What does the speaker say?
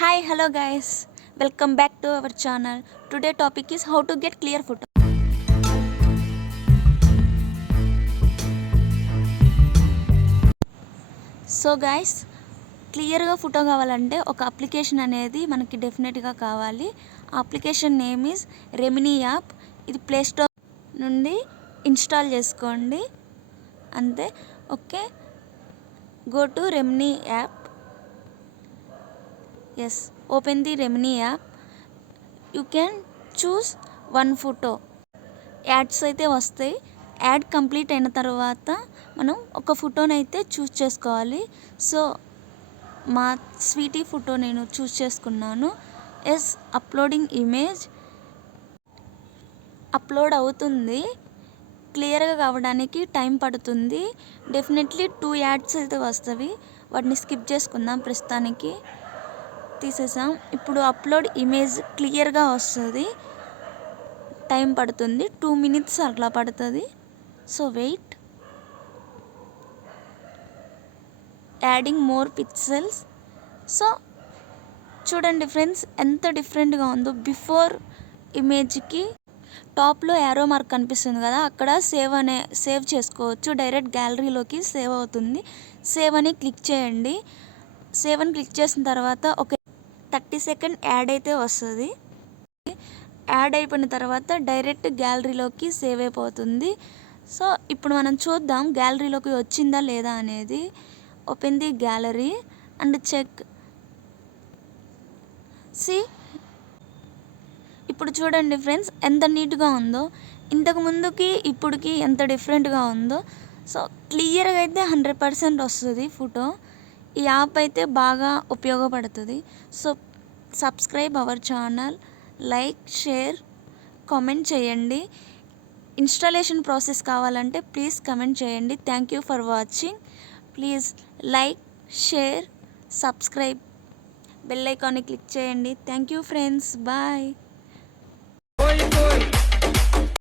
Hi, hello guys. Welcome back to our channel. Today topic is how to get clear photo. So guys, క్లియర్గా photo కావాలంటే ఒక application అనేది మనకి డెఫినెట్గా కావాలి. ఆ application name is Remini app. ఇది ప్లే స్టోర్ నుండి ఇన్స్టాల్ చేసుకోండి అంతే. Okay, go to Remini app. yes, open the Remini app. You can choose one photo. Ads అయితే వస్తాయి. యాడ్ కంప్లీట్ అయిన తర్వాత మనం ఒక ఫోటోని అయితే చూస్ చేసుకోవాలి. సో మా స్వీటీ ఫోటో నేను చూస్ చేసుకున్నాను. అప్లోడింగ్ ఇమేజ్ అప్లోడ్ అవుతుంది. క్లియర్గా కావడానికి టైం పడుతుంది. డెఫినెట్లీ 2 యాడ్స్ అయితే వస్తాయి. వాటిని స్కిప్ చేసుకుందాం. ప్రస్తుతానికి తీసేసాం. ఇప్పుడు అప్లోడ్ ఇమేజ్ క్లియర్గా వస్తుంది. టైం పడుతుంది, 2 minutes అట్లా పడుతుంది. So wait. Adding more pixels. So చూడండి ఫ్రెండ్స్, ఎంత డిఫరెంట్గా ఉందో. బిఫోర్ ఇమేజ్కి టాప్లో యారో మార్క్ కనిపిస్తుంది కదా, అక్కడ సేవ్ చేసుకోవచ్చు. డైరెక్ట్ గ్యాలరీలోకి సేవ్ అవుతుంది. సేవ్ అని క్లిక్ చేయండి. సేవ్ అని క్లిక్ చేసిన తర్వాత ఒక 30 సెకండ్ యాడ్ అయితే వస్తుంది. యాడ్ అయిపోయిన తర్వాత డైరెక్ట్ గ్యాలరీలోకి సేవ్ అయిపోతుంది. సో ఇప్పుడు మనం చూద్దాం గ్యాలరీలోకి వచ్చిందా లేదా అనేది. Open the gallery and check. ఇప్పుడు చూడండి ఫ్రెండ్స్, ఎంత నీట్గా ఉందో. ఇంతకు ముందుకి ఇప్పటికి ఎంత డిఫరెంట్గా ఉందో. సో క్లియర్గా అయితే 100% వస్తుంది ఫోటో. ఈ యాప్ అయితే బాగా ఉపయోగపడుతుంది. So subscribe our channel, like, share, comment చేయండి. ఇన్స్టాలేషన్ ప్రాసెస్ కావాలంటే ప్లీజ్ కమెంట్ చేయండి. Thank you for watching. Please like, share, subscribe, bell ఐకాన్ని క్లిక్ చేయండి. Thank you friends. బాయ్.